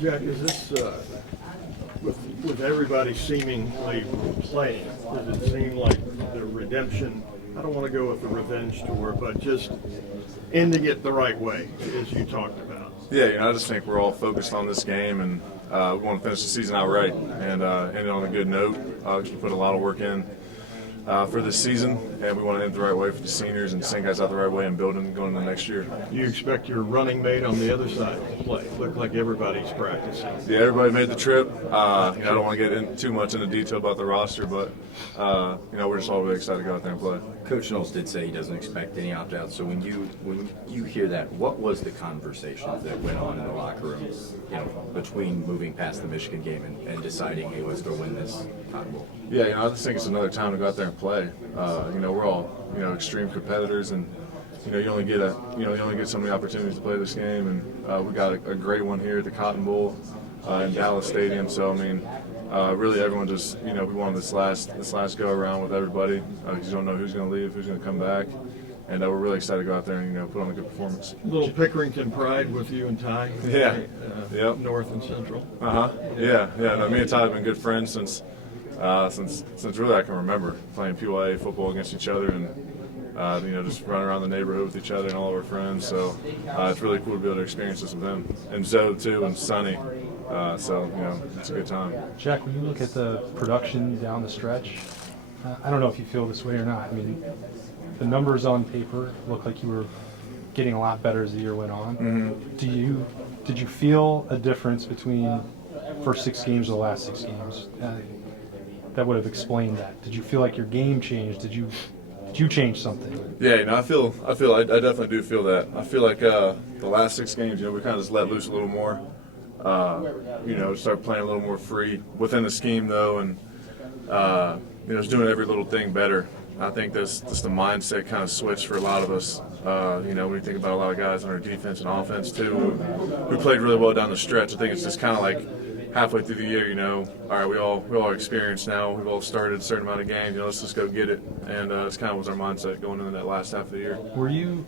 Jack, is this with everybody seemingly playing? Does it seem like the redemption? I don't want to go with the revenge tour, but just ending it the right way, as you talked about. Yeah, I just think we're all focused on this game, and we want to finish the season out right and end it on a good note. We put a lot of work in for this season, and we want to end it the right way for the seniors and send guys out the right way and building going into next year. You expect your running mate on the other side to play? Look like everybody's practicing. Yeah, everybody made the trip. I don't want to get too much into detail about the roster, but we're just all really excited to go out there and play. Coach Knowles did say he doesn't expect any opt-outs. So when you hear that, what was the conversation that went on in the locker room, between moving past the Michigan game and deciding, hey, let's go win this Cotton Bowl? Yeah, I just think it's another time to go out there and play. We're all extreme competitors, and you only get so many opportunities to play this game, and we got a great one here at the Cotton Bowl in Dallas Stadium. So really everyone just we wanted this last go around with everybody. You don't know who's going to leave, who's going to come back, and we're really excited to go out there and put on a good performance. A little Pickerington pride with you and Ty. Yeah. Yep. North and Central. Yeah. No, me and Ty have been good friends since really I can remember, playing PYA football against each other and just running around the neighborhood with each other and all of our friends. So it's really cool to be able to experience this with them, and Zoe too, and Sonny. It's a good time. Jack, when you look at the production down the stretch, I don't know if you feel this way or not. I mean, the numbers on paper look like you were getting a lot better as the year went on. Mm-hmm. Did you feel a difference between first 6 games or the last 6 games that would have explained that? Did you feel like your game changed? Did you change something? Yeah, I definitely do feel that. I feel like the last 6 games, we kind of just let loose a little more. Start playing a little more free within the scheme, though, and just doing every little thing better. I think this the mindset kind of switched for a lot of us. When you think about a lot of guys on our defense and offense too, who played really well down the stretch. I think it's just kind of like halfway through the year, all right, we all are experienced now. We've all started a certain amount of games. Let's just go get it. And it's kind of was our mindset going into that last half of the year. Were you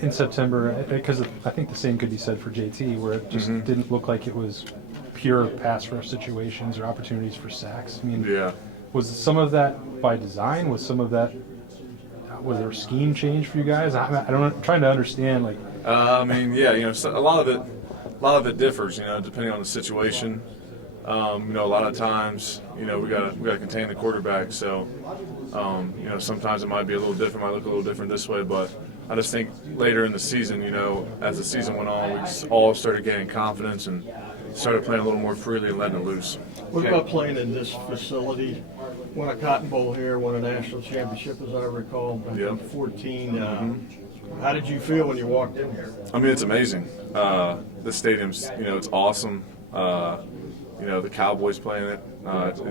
in September? Because I think the same could be said for JT, where it just didn't look like it was pure pass rush situations or opportunities for sacks. I mean, yeah. Was some of that by design? Was there a scheme change for you guys? I'm trying to understand. So a lot of it differs, depending on the situation. A lot of times, we gotta contain the quarterback. So, sometimes it might be a little different, might look a little different this way. But I just think later in the season, as the season went on, we just all started gaining confidence and started playing a little more freely and letting it loose. What about playing in this facility? Won a Cotton Bowl here, won a national championship, as I recall, back in 2014. How did you feel when you walked in here? I mean, it's amazing. The stadium's, it's awesome. The Cowboys playing it.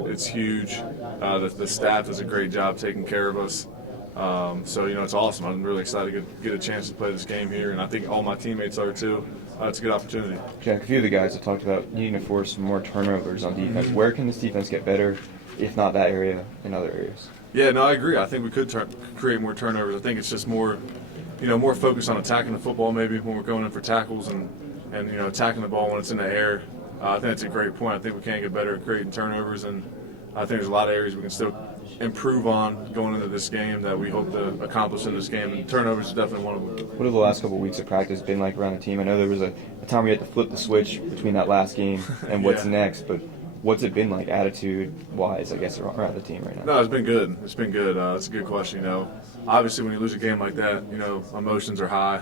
It's huge. The staff does a great job taking care of us. It's awesome. I'm really excited to get a chance to play this game here, and I think all my teammates are too. It's a good opportunity. Jack, a few of the guys have talked about needing to force more turnovers on defense. Where can this defense get better, if not that area, in other areas? Yeah, no, I agree. I think we could create more turnovers. I think it's just more focus on attacking the football maybe when we're going in for tackles and attacking the ball when it's in the air. I think that's a great point. I think we can get better at creating turnovers, and I think there's a lot of areas we can still improve on going into this game that we hope to accomplish in this game, and turnovers is definitely one of them. What have the last couple of weeks of practice been like around the team? I know there was a time where you had to flip the switch between that last game and what's next, but what's it been like attitude-wise, I guess, around the team right now? No, it's been good. It's been good. It's a good question. Obviously when you lose a game like that, emotions are high.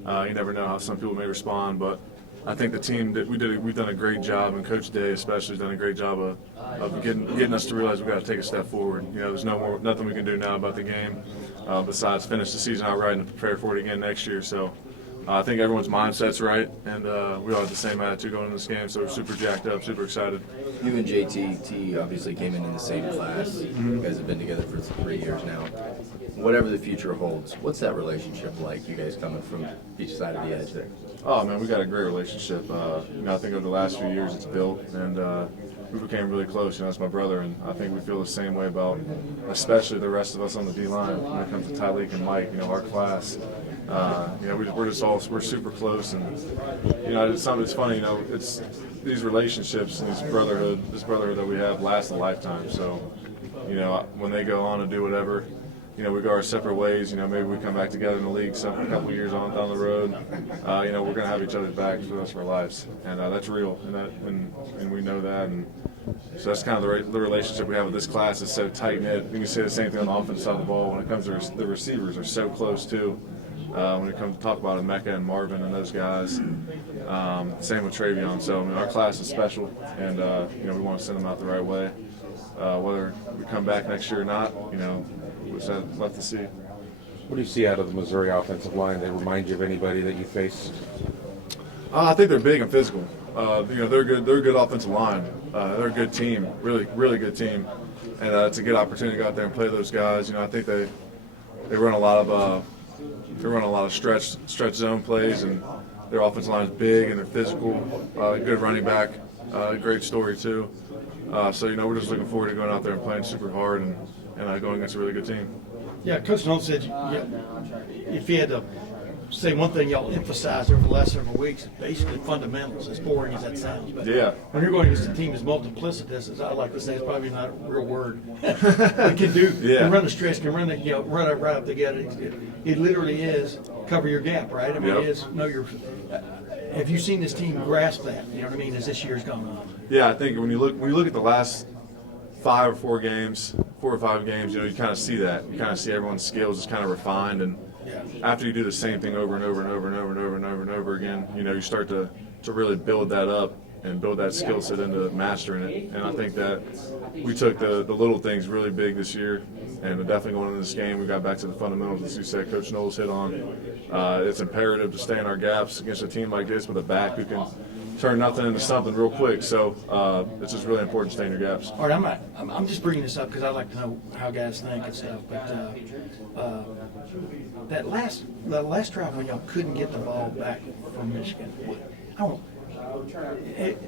You never know how some people may respond, but I think the team that we've done a great job, and Coach Day especially has done a great job of getting us to realize we've got to take a step forward. There's nothing we can do now about the game besides finish the season out right and prepare for it again next year. So I think everyone's mindset's right, and we all have the same attitude going into this game, so we're super jacked up, super excited. You and JT obviously came in the same class. You guys have been together for 3 years now. Whatever the future holds, what's that relationship like, you guys coming from each side of the edge there? Oh, man, we got a great relationship. I think over the last few years it's built, and we became really close. That's my brother, and I think we feel the same way about especially the rest of us on the D-line when it comes to Tyleek and Mike, our class. we're super close, and it's funny, it's these relationships and this brotherhood that we have lasts a lifetime. So, when they go on and do whatever, we go our separate ways. Maybe we come back together in the league a couple years on down the road. We're going to have each other's backs for the rest of our lives, and that's real, and we know that. And so that's kind of the relationship we have with this class is so tight knit. You can say the same thing on the offensive side of the ball. When it comes to the receivers, are so close too. When it comes to talk about Emeka and Marvin and those guys, same with Travion. So our class is special, and we want to send them out the right way. Whether we come back next year or not, we'll just have to see. What do you see out of the Missouri offensive line? They remind you of anybody that you faced? I think they're big and physical. They're good. They're a good offensive line. They're a good team, really, really good team, and it's a good opportunity to go out there and play those guys. I think they run a lot of stretch zone plays, and their offensive line is big and they're physical. Good running back, great story too. So we're just looking forward to going out there and playing super hard and going against a really good team. Yeah, Coach Nolan said if you had to say one thing y'all emphasized over the last several weeks, basically fundamentals, as boring as that sounds. But yeah. When you're going against a team as multiplicitous as I like to say, it's probably not a real word. It can do, can run a stretch, can run it, run it right up together. It literally is cover your gap, right? I mean, it is know your. Have you seen this team grasp that? You know what I mean? As this year's gone on. Yeah, I think when you look at the last 4 or 5 games, you kind of see that. You kind of see everyone's skills is kind of refined, and after you do the same thing over and over and over and over and over and over and over again, you start to really build that up and build that skill set into mastering it. And I think that we took the little things really big this year, and definitely going into this game, we got back to the fundamentals, as you said, Coach Knowles hit on. It's imperative to stay in our gaps against a team like this with a back who can turn nothing into something real quick. So it's just really important to stay in your gaps. All right, I'm just bringing this up because I like to know how guys think and stuff. But that last drive when y'all couldn't get the ball back from Michigan,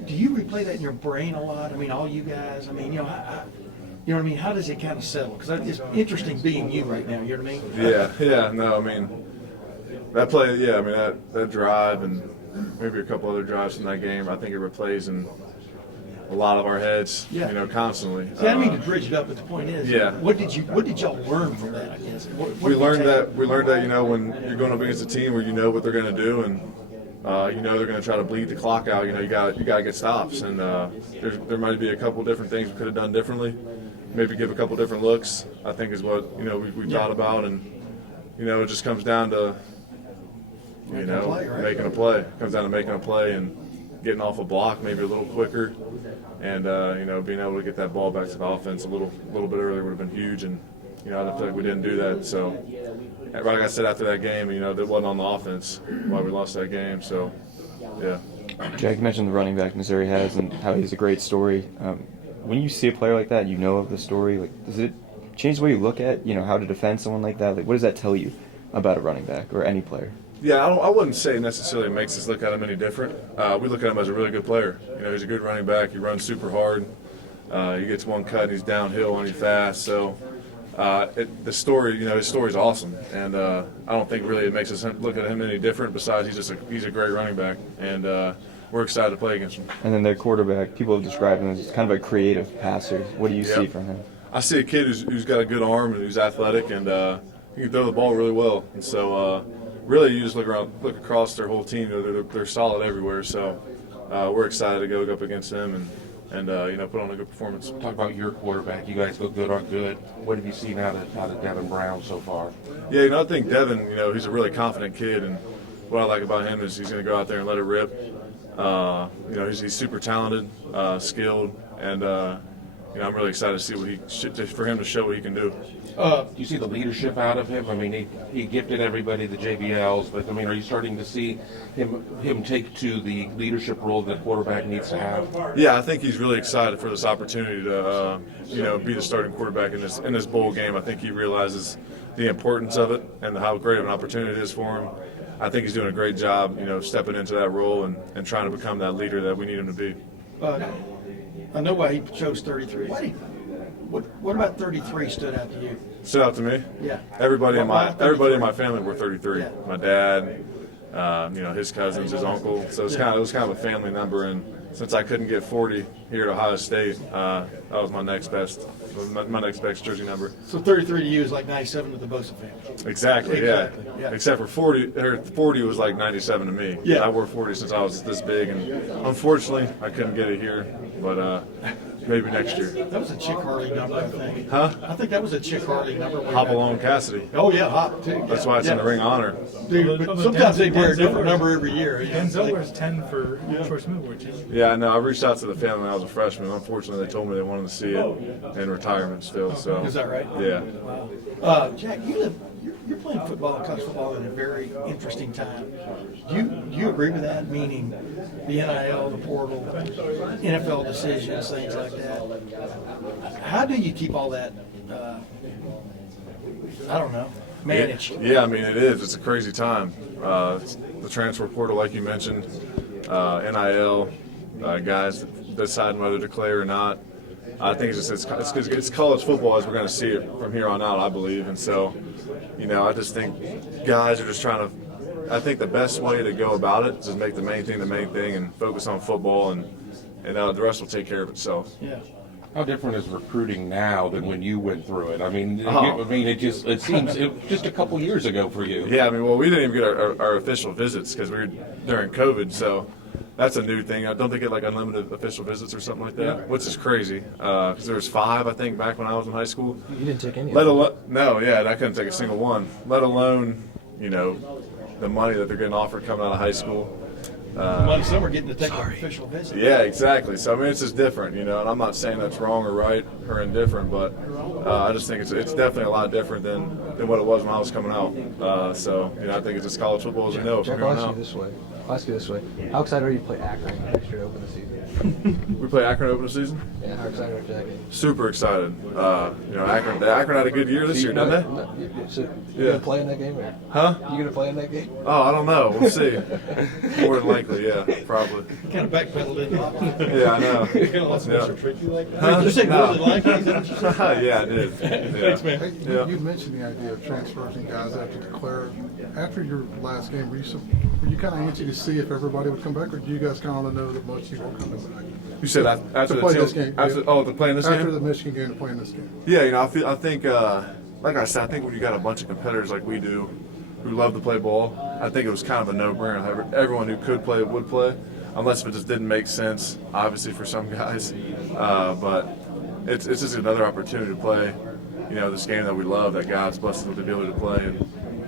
do you replay that in your brain a lot? I mean, all you guys. I mean, you know what I mean? How does it kind of settle? Because it's interesting being you right now. You know what I mean? Yeah. No, I mean that play. Yeah, I mean that drive and maybe a couple other drives from that game. I think it replays in a lot of our heads. Constantly. See, I mean to bridge it up, but the point is, what did y'all learn from that? I guess we learned that when you're going up against a team where you know what they're going to do and they're going to try to bleed the clock out. You got to get stops, and there might be a couple different things we could have done differently. Maybe give a couple different looks, I think, is what we thought about, and it just comes down to making a play. It comes down to making a play and getting off a block maybe a little quicker, and being able to get that ball back to the offense a little bit earlier would have been huge. And I feel like we didn't do that. So, like I said after that game, that wasn't on the offense why we lost that game. So, yeah. Jack, you mentioned the running back Missouri has and how he's a great story. When you see a player like that, of the story. Does it change the way you look at how to defend someone like that? What does that tell you about a running back or any player? Yeah, I wouldn't say necessarily it makes us look at him any different. We look at him as a really good player. He's a good running back. He runs super hard. He gets one cut and he's downhill and he's fast. So the story, his story's awesome. And I don't think really it makes us look at him any different. Besides, he's a great running back, and we're excited to play against him. And then their quarterback, people have described him as kind of a creative passer. What do you see from him? I see a kid who's got a good arm and who's athletic, and he can throw the ball really well. And so. Really, you just look across their whole team. They're solid everywhere. So we're excited to go up against them and put on a good performance. Talk about your quarterback. You guys look good on good. What have you seen out of Devin Brown so far? Yeah, I think Devin, he's a really confident kid, and what I like about him is he's going to go out there and let it rip. He's super talented, skilled, and I'm really excited to see for him to show what he can do. Do you see the leadership out of him? I mean, he gifted everybody the JBLs, but are you starting to see him take to the leadership role that quarterback needs to have? Yeah, I think he's really excited for this opportunity to be the starting quarterback in this bowl game. I think he realizes the importance of it and how great of an opportunity it is for him. I think he's doing a great job, stepping into that role and trying to become that leader that we need him to be. I know why he chose 33. What about 33 stood out to you? Stood out to me. Yeah. Everybody in Why my family were 33. Yeah. My dad, his cousins, his uncle. So it was kind of a family number. And since I couldn't get 40 here at Ohio State, that was my next best jersey number. So 33 to you is like 97 to the Bosa family. Exactly. Yeah. Yeah. Except for 40 was like 97 to me. Yeah. I wore 40 since I was this big, and unfortunately, I couldn't get it here. But maybe next year. That was a Chick Harley number, I think. Huh? I think that was a Chick Harley number. Hop along Cassidy. Oh yeah, Hop too. That's why it's in the Ring of Honor. Dude, but sometimes they wear a different number every year. Denzel wears 10 for Smith, which is Yeah, no, I reached out to the family when I was a freshman. Unfortunately, they told me they wanted to see it in retirement still. So Is that right? Yeah. Jack, you're playing football, college football, in a very interesting time. Do you agree with that? Meaning the NIL, the portal, NFL decisions, things like that. How do you keep all that? I don't know. Managed. Yeah, I mean it is. It's a crazy time. The transfer portal, like you mentioned, NIL, guys deciding whether to play or not. I think it's college football as we're going to see it from here on out, I believe. And so, I just think guys are just trying to. I think the best way to go about it is just make the main thing and focus on football, and the rest will take care of itself. Yeah. How different is recruiting now than when you went through it? I mean, Oh. it seems just a couple years ago for you. Yeah, I mean, well, we didn't even get our official visits because we were during COVID, so that's a new thing. Don't they get like unlimited official visits or something like that? Which is crazy because there was 5, I think, back when I was in high school. You didn't take any. And I couldn't take a single one. Let alone, the money that they're getting offered coming out of high school. Some are getting to take an official visit. Yeah, exactly. So I mean, it's just different, and I'm not saying that's wrong or right or indifferent, but I just think it's definitely a lot different than what it was when I was coming out. I think it's just college football as we know Jack, from here I'll on ask you this way. How excited are you to play Akron next year to open the season? We play Akron open the season. Yeah, how excited are you for that game? Super excited. Akron had a good year this year, didn't they? So you gonna play in that game? Or? Huh? You gonna play in that game? Oh, I don't know. We'll see. More than likely, yeah, probably. Kind of backpedaled in. Yeah, I know. Did you say really like it? Is that what you said? Yeah, I did. Yeah. Thanks, man. Hey, Yeah. you mentioned the idea of transferring guys after declare. After your last game, were you kind of antsy to see if everybody would come back, or do you guys kind of know that most people are coming back? You said after To play this game. to play in this After game? the Michigan game, to play in this game. Yeah, I think, like I said, I think when you got a bunch of competitors like we do, who love to play ball, I think it was kind of a no-brainer. Everyone who could play would play, unless it just didn't make sense, obviously, for some guys. But it's just another opportunity to play, this game that we love, that God's blessed us to be able to play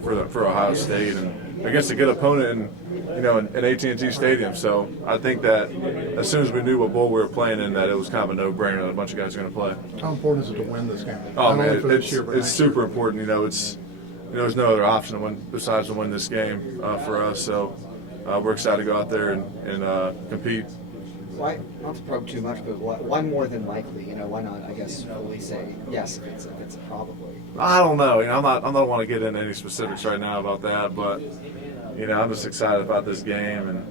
for Ohio State and against a good opponent in AT&T Stadium. So I think that as soon as we knew what bowl we were playing in, that it was kind of a no-brainer that a bunch of guys are going to play. How important is it to win this game? Oh Not only man, for this year, but it's next year. super important. There's no other option to win besides to win this game for us. So we're excited to go out there and compete. Why, not to probe too much, but why more than likely? Why not, I guess, fully say yes if it's a probably? I don't know. I'm not want to get into any specifics right now about that, but I'm just excited about this game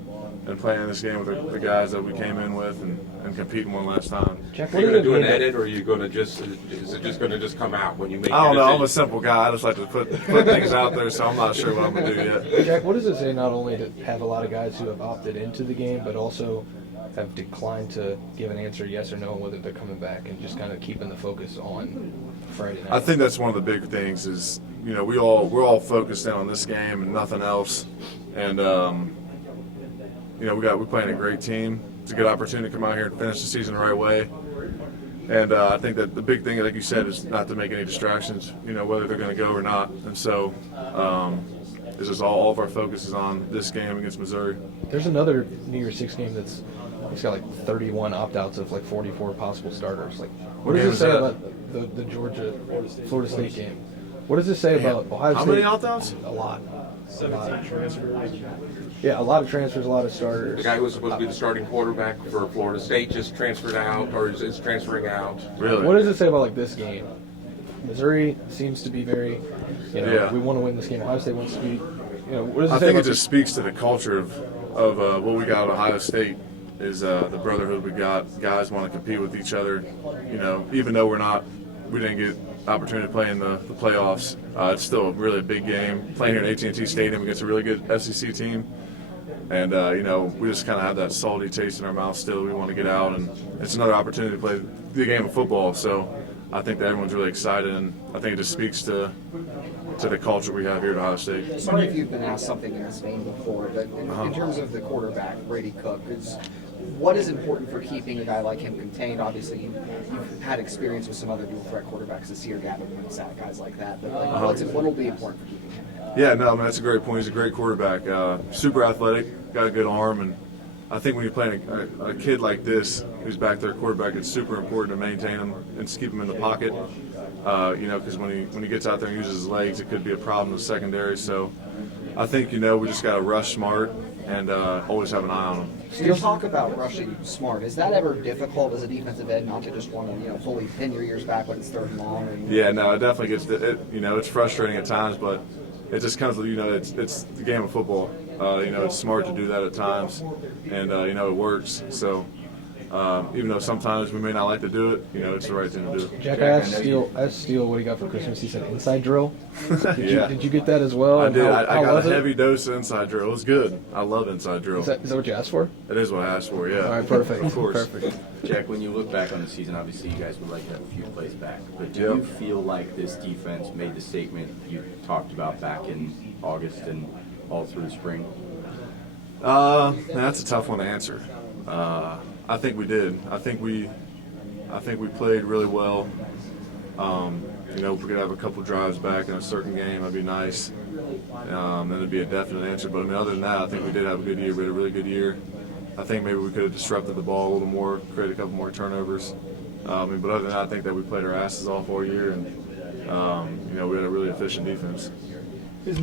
and playing this game with the guys that we came in with and competing one last time. Jack, Are you going to do an edit, or are you going to is it just going to come out when you make I don't your know. I'm a decision? simple guy. I just like to put things out there, so I'm not sure what I'm going to do yet. Jack, what does it say not only to have a lot of guys who have opted into the game, but also have declined to give an answer yes or no on whether they're coming back, and just kind of keeping the focus on Friday night? I think that's one of the big things is, we're all focused in on this game and nothing else. And, we're playing a great team. It's a good opportunity to come out here and finish the season the right way. And I think that the big thing, like you said, is not to make any distractions, whether they're going to go or not. And so this is all of our focus is on this game against Missouri. There's another New Year's Six game it's got like 31 opt-outs of like 44 possible starters. Like, what game does it is say that? about the Georgia Florida State game? What does it say about Ohio State? How many opt-outs? A lot. Yeah, a lot of transfers, a lot of starters. The guy who was supposed to be the starting quarterback for Florida State just transferred out, or is transferring out. Really? What does it say about like this game? Missouri seems to be very, Yeah. we want to win this game. Ohio State wants to be, what does it I say think about it just speaks to the culture of what we got at Ohio State is the brotherhood we got. Guys want to compete with each other, even though we're not we didn't get opportunity to play in the playoffs. It's still really a big game. Playing here at AT&T Stadium against a really good FCC team. And, we just kind of have that salty taste in our mouth still. We want to get out, and it's another opportunity to play the game of football. So I think that everyone's really excited, and I think it just speaks to the culture we have here at Ohio State. Sorry if you've been asked something in this vein before, but in terms of the quarterback, Brady Cook, what is important for keeping a guy like him contained? Obviously, you've had experience with some other dual threat quarterbacks this year, Gavin Winsat, guys like that. But what will be important for keeping him? Yeah, no, I mean, that's a great point. He's a great quarterback, super athletic, got a good arm, and I think when you're playing a kid like this who's back there quarterback, it's super important to maintain him and to keep him in the pocket. Because when he gets out there and uses his legs, it could be a problem in the secondary. So I think we just got to rush smart and always have an eye on him. You'll talk about rushing smart. Is that ever difficult as a defensive end, not to just want to fully pin your ears back when it's third and long? Yeah, no, it definitely gets it's frustrating at times, but it just comes with it's the game of football. It's smart to do that at times, and it works. So even though sometimes we may not like to do it, it's the right thing to do. Jack, I asked Steele what he got for Christmas. He said inside drill. Yeah. Did you get that as well? I And did. how I got was a it? heavy dose of inside drill. It was good. I love inside drill. Is that what you asked for? It is what I asked for, yeah. All right, perfect. Of course. Perfect. Jack, when you look back on the season, obviously you guys would like to have a few plays back. But do Yep. you feel like this defense made the statement you talked about back in August and all through spring? That's a tough one to answer. I think we did. I think we played really well. If we could have a couple drives back in a certain game, that'd be nice. Then it'd be a definite answer. But other than that, I think we did have a good year. We had a really good year. I think maybe we could have disrupted the ball a little more, created a couple more turnovers. But other than that, I think that we played our asses off all year, and we had a really efficient defense. Is